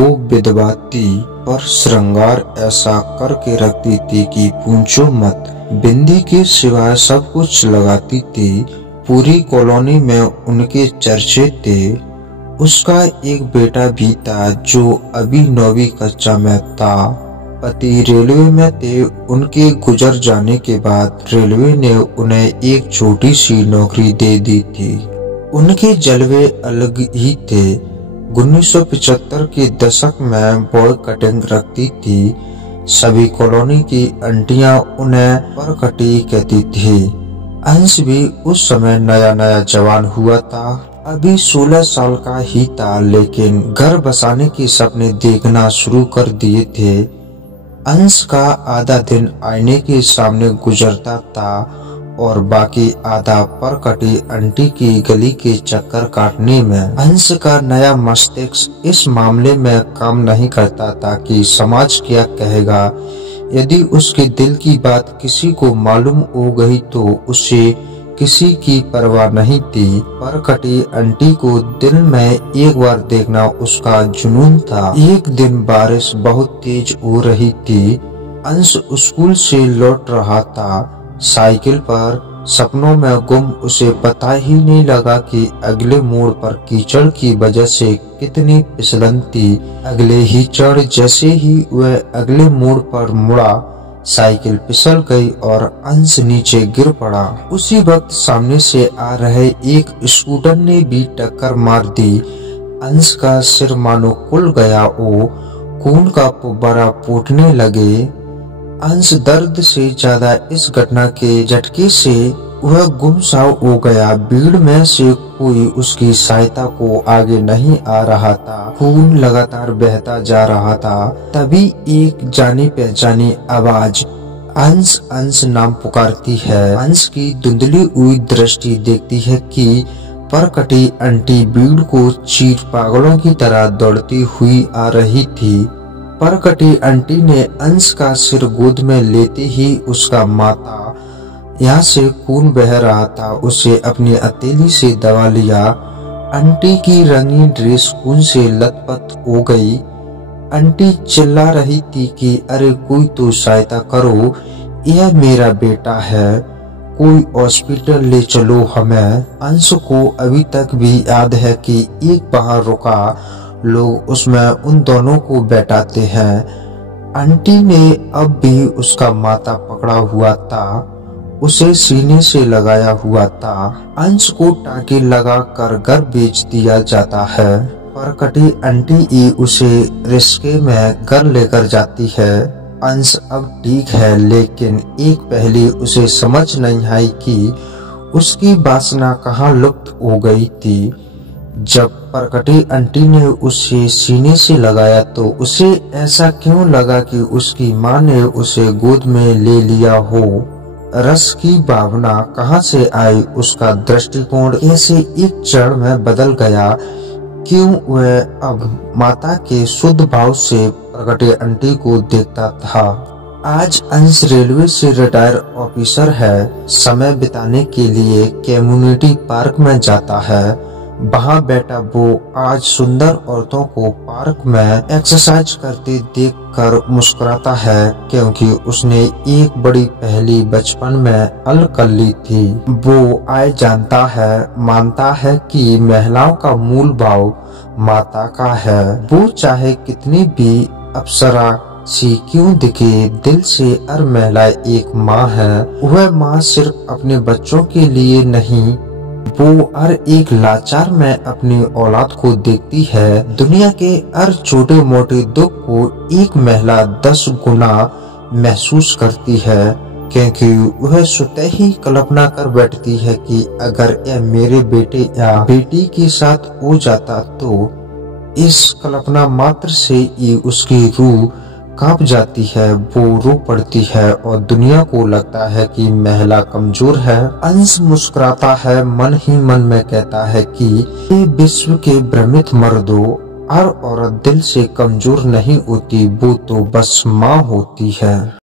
वो विधवा थी पर श्रृंगार ऐसा करके रखती थी कि पूछो मत। बिंदी के सिवाय सब कुछ लगाती थी। पूरी कॉलोनी में उनके चर्चे थे। उसका एक बेटा भी था जो अभी 9वीं कक्षा में था। पति रेलवे में थे। उनके गुजर जाने के बाद रेलवे ने उन्हें एक छोटी सी नौकरी दे दी थी। उनके जलवे अलग ही थे। 1975 के दशक में बॉय कटिंग रखती थी। सभी कॉलोनी की आंटियां उन्हें परकटी कहती थी। अंश भी उस समय नया नया जवान हुआ था। अभी 16 साल का ही था, लेकिन घर बसाने के सपने देखना शुरू कर दिए थे। अंश का आधा दिन आईने के सामने गुजरता था और बाकी आधा परकटी आंटी की गली के चक्कर काटने में। अंश का नया मस्तिष्क इस मामले में काम नहीं करता था कि समाज क्या कहेगा। यदि उसके दिल की बात किसी को मालूम हो गई तो उसे किसी की परवाह नहीं थी। परकटी आंटी को दिन में एक बार देखना उसका जुनून था। एक दिन बारिश बहुत तेज हो रही थी। अंश स्कूल से लौट रहा था साइकिल पर। सपनों में गुम उसे पता ही नहीं लगा कि अगले मोड़ पर कीचड़ की वजह से कितनी फिसलन थी। अगले ही चढ़ जैसे ही वह अगले मोड़ पर मुड़ा, साइकिल फिसल गई और अंश नीचे गिर पड़ा। उसी वक्त सामने से आ रहे एक स्कूटर ने भी टक्कर मार दी। अंश का सिर मानो खुल गया। वो खून का फुब्बारा फूटने लगे। अंश दर्द से ज्यादा इस घटना के झटके से वह गुमसाव हो गया। भीड़ में से कोई उसकी सहायता को आगे नहीं आ रहा था। खून लगातार बहता जा रहा था। तभी एक जानी पहचानी आवाज अंश अंश नाम पुकारती है। अंश की धुंधली हुई दृष्टि देखती है कि परकटी आंटी भीड़ को चीर पागलों की तरह दौड़ती हुई आ रही थी। परकटी आंटी ने अंश का सिर गोद में लेते ही उसका माथा, यहाँ से खून बह रहा था, उसे अपनी हथेली से दबा लिया। आंटी की रंगीन ड्रेस खून से लथपथ हो गई। आंटी चिल्ला रही थी कि अरे कोई तो सहायता करो, यह मेरा बेटा है, कोई हॉस्पिटल ले चलो हमें। अंश को अभी तक भी याद है कि एक बाहर रुका, लोग उसमें उन दोनों को बैठाते हैं। आंटी ने अब भी उसका माथा पकड़ा हुआ था, उसे सीने से लगाया हुआ था। अंश को टाके लगाकर घर भेज दिया जाता है। परकटी आंटी ही उसे रिस्के में घर लेकर जाती है। अंश अब ठीक है, लेकिन एक पहले उसे समझ नहीं आई कि उसकी वासना कहाँ लुप्त हो गई थी। जब परकटी आंटी ने उसे सीने से लगाया तो उसे ऐसा क्यों लगा कि उसकी माँ ने उसे गोद में ले लिया हो। रस की भावना कहाँ से आई, उसका दृष्टिकोण ऐसे एक क्षण में बदल गया। क्यों वह अब माता के शुद्ध भाव से परकटी आंटी को देखता था। आज अंश रेलवे से रिटायर ऑफिसर है। समय बिताने के लिए कम्युनिटी पार्क में जाता है। वहाँ बैठा वो आज सुंदर औरतों को पार्क में एक्सरसाइज करते देखकर मुस्कुराता है, क्योंकि उसने एक बड़ी पहेली बचपन में हल कर ली थी। वो आय जानता है, मानता है कि महिलाओं का मूल भाव माता का है। वो चाहे कितनी भी अप्सरा सी क्यों दिखे, दिल से हर महिला एक माँ है। वह माँ सिर्फ अपने बच्चों के लिए नहीं, वो हर एक लाचार में अपनी औलाद को देखती है। दुनिया के हर छोटे मोटे दुख को एक महिला 10 गुना महसूस करती है, क्योंकि वह स्वतः ही कल्पना कर बैठती है कि अगर यह मेरे बेटे या बेटी के साथ हो जाता तो इस कल्पना मात्र से ही उसकी रूह कांप जाती है। वो रो पड़ती है और दुनिया को लगता है कि महिला कमजोर है। अंश मुस्कुराता है, मन ही मन में कहता है कि ये विश्व के भ्रमित मर्दों, हर औरत दिल से कमजोर नहीं होती, वो तो बस माँ होती है।